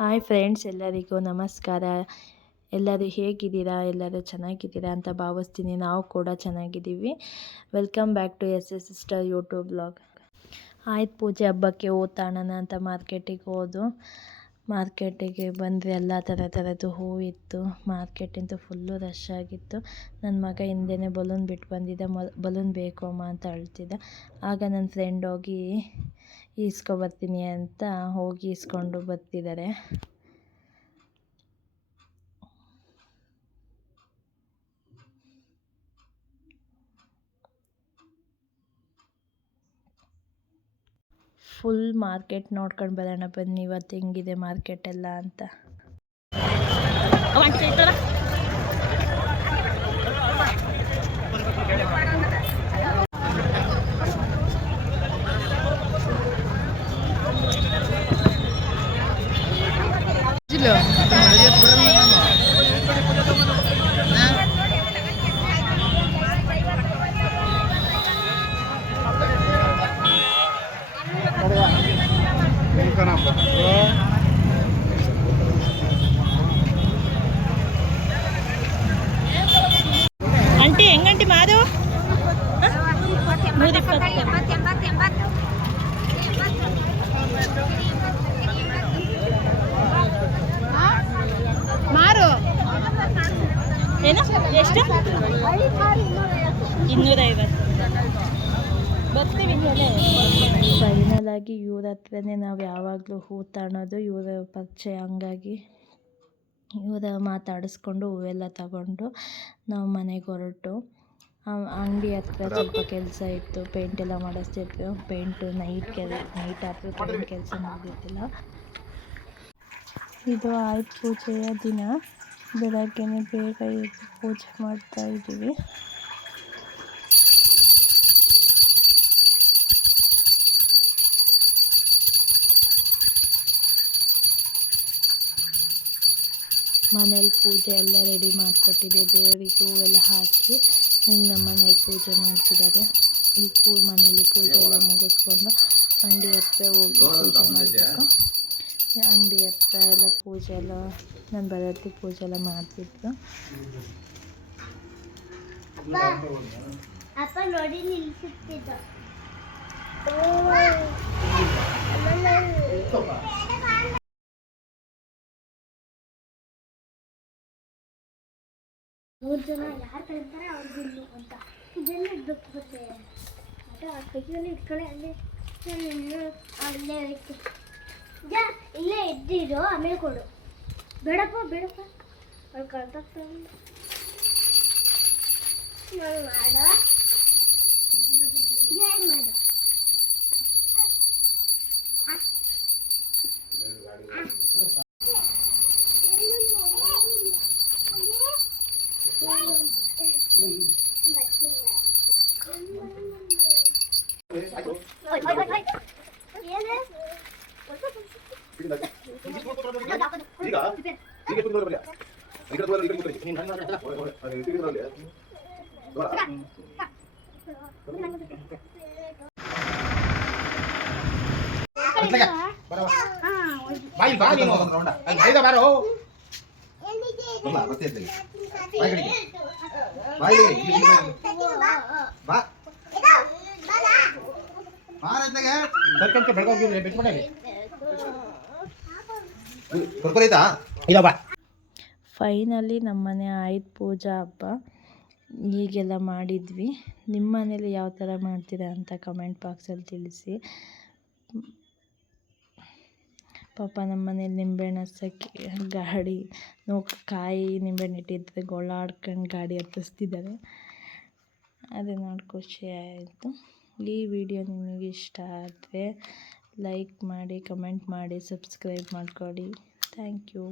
Hi friends, ಎಲ್ಲರಿಗೂ ನಮಸ್ಕಾರ. ಎಲ್ಲರೂ ಹೇಗಿದ್ದೀರಾ? ಎಲ್ಲರೂ ಚೆನ್ನಾಗಿದ್ದೀರಾ ಅಂತ ಭಾವಿಸ್ತೀನಿ. ನಾವು ಕೂಡ ಚೆನ್ನಾಗಿದ್ದೀವಿ. Welcome back to S S sister YouTube blog ಆಯ್ತು ಪೂಜೆ ಹಬ್ಬಕ್ಕೆ ಓತಾಣನ ಅಂತ ಮಾರ್ಕೆಟಿಗೆ ಹೋದು. ಮಾರ್ಕೆಟಿಗೆ ಬಂದರೆ ಎಲ್ಲ ಥರ ಥರದ್ದು ಹೂವಿತ್ತು. ಮಾರ್ಕೆಟಿಂದು ಫುಲ್ಲು ರಶ್ ಆಗಿತ್ತು. ನನ್ನ ಮಗ ಹಿಂದೆನೇ ಬಲೂನ್ ಬಿಟ್ಟು ಬಂದಿದ್ದ. ಮ ಬಲೂನ್ ಬೇಕು ಅಮ್ಮ ಅಂತ ಅಳ್ತಿದ್ದ. ಆಗ ನನ್ನ ಫ್ರೆಂಡ್ ಹೋಗಿ ಈಸ್ಕೊಬರ್ತೀನಿ ಅಂತ ಹೋಗಿ ಈಸ್ಕೊಂಡು ಬರ್ತಿದ್ದಾರೆ. ಫುಲ್ ಮಾರ್ಕೆಟ್ ನೋಡ್ಕೊಂಡು ಬರೋಣ ಬನ್ನಿ, ಇವತ್ತು ಹೆಂಗಿದೆ ಮಾರ್ಕೆಟ್ ಎಲ್ಲ ಅಂತ ಆಂಟಿ ಹೆಂಗಂಟಿ ಮಾರು ಮಾರು ಏನು? ಎಷ್ಟು? ಇನ್ನೂರೈವತ್ತು. ಫೈನಲ್ ಆಗಿ ಇವ್ರ ಹತ್ರನೇ ನಾವು ಯಾವಾಗಲೂ ಹೂ ತಾಣೋದು ಇವರ ಪರಿಚಯ ಹಂಗಾಗಿ ಇವರ ಮಾತಾಡಿಸ್ಕೊಂಡು ಹೂವೆಲ್ಲ ತಗೊಂಡು ನಾವು ಮನೆಗೆ ಹೊರಟು. ಅಂಗಡಿ ಹತ್ರ ಸ್ವಲ್ಪ ಕೆಲಸ ಇತ್ತು ಪೇಂಟ್ ಎಲ್ಲ ಮಾಡಿಸ್ತಿತ್ತು ಪೇಂಟು ನೈಟ್ ಕೆಲ ನೈಟ್ ಆದರೂ ಪೇಂಟ್ ಕೆಲಸ ಮಾಡಿದ್ದಿಲ್ಲ ಇದು ಆಯುಧ ಪೂಜೆಯ ದಿನ. ಬೆಳಗ್ಗೆನೇ ಬೇಗ ಎದ್ದು ಪೂಜೆ ಮಾಡ್ತಾ ಇದ್ದೀವಿ. ಮನೇಲಿ ಪೂಜೆ ಎಲ್ಲ ರೆಡಿ ಮಾಡಿಕೊಟ್ಟಿದೆ ದೇವರಿಗೆ ಹೂವೆಲ್ಲ ಹಾಕಿ ಹಿಂಗೆ ನಮ್ಮ ಮನೇಲಿ ಪೂಜೆ ಮಾಡ್ತಿದ್ದಾರೆ. ಈ ಪೂ ಮನೇಲಿ ಪೂಜೆ ಎಲ್ಲ ಮುಗಿಸ್ಕೊಂಡು ಅಂಗಡಿ ಹತ್ರ ಹೋಗಿ ಪೂಜೆ ಮಾಡಬೇಕು. ಅಂಗಡಿ ಹತ್ರ ಎಲ್ಲ ಪೂಜೆ ಎಲ್ಲ ನನ್ನ ಬರತ್ತಿ ಪೂಜೆ ಎಲ್ಲ ಮಾಡ್ತಿದ್ರು. ಅಪ್ಪ ನೋಡಿ ನಿಲ್ಸುತ್ತಿದ್ದ ಮೂರು ಜನ ಯಾರು ಕಳಿತಾರೆ ಅವ್ರು ಬಿಡ್ಲು ಅಂತ. ಇದೆಲ್ಲ ಇಡ್ಬೇಕು ಮತ್ತೆ ಆ ಕೈಯಲ್ಲಿ ಇಟ್ಕೊಳ್ಳಿ ಅಲ್ಲೇ ಅಲ್ಲೇ. ಇಟ್ಟು ಜಾ ಇಲ್ಲೇ ಇದ್ದಿರು ಆಮೇಲೆ ಕೊಡು ಬೇಡಪ್ಪ ಬೇಡಪ್ಪ ಅವ್ರು ಕಳ್ದಾಗ್ತಾರೆ ನಾನು ಮಾಡು ಏನು ಮಾಡು ಈಗ ಈಗ ಕುತ್ಕೊಂಡು ಬರಲಿ ಈಗ ತೋರ ಈಗ ಕುತ್ಕೊಳ್ಳಿ ನೀನು ಹಣ್ಣು ಹಣ್ಣು ಹಣ್ಣು ಈಗ ಬರಲಿ ದೂರ ಬಾಯಿ ಬಾ ನೀನು ಐದ ಬಾರೋ ಬಲ್ಲ ಮತ್ತೆ ಎದ್ದಲ್ಲಿ ಬಾಯಿ ಕಡೆಗೆ ಬಾಯಿ ಬಾ ಬಾರತ್ನಾಗೆ ಸರ್ಕಂತ ಬೆಳಗೋಗಿ ಬಿಟ್ಬಿಡಲಿ ಫೈನಲಿ ನಮ್ಮ ಮನೆ ಆಯುಧ ಪೂಜಾ ಹಬ್ಬ. ಹೀಗೆಲ್ಲ ಮಾಡಿದ್ವಿ. ನಿಮ್ಮ ಮನೇಲಿ ಯಾವ ಥರ ಮಾಡ್ತೀರಾ ಅಂತ ಕಮೆಂಟ್ ಬಾಕ್ಸಲ್ಲಿ ತಿಳಿಸಿ. ಪಾಪ ನಮ್ಮ ಮನೇಲಿ ನಿಂಬೆಹಣ್ಣು ಹಸಕ್ಕೆ ಗಾಡಿ ನೋ ಕಾಯಿ ನಿಂಬೆಹಣ್ಣು ಇಟ್ಟಿದ್ದರೆ ಗೋಳಾಡ್ಕೊಂಡು ಗಾಡಿ ಹತ್ತಿಸ್ತಿದ್ದಾರೆ. ಅದು ನೋಡಿ ಖುಷಿ ಆಯಿತು. ಈ ವಿಡಿಯೋ ನಿಮಗೆ ಇಷ್ಟ ಆದರೆ ಲೈಕ್ ಮಾಡಿ ಕಮೆಂಟ್ ಮಾಡಿ ಸಬ್ಸ್ಕ್ರೈಬ್ ಮಾಡ್ಕೊಳ್ಳಿ. Thank you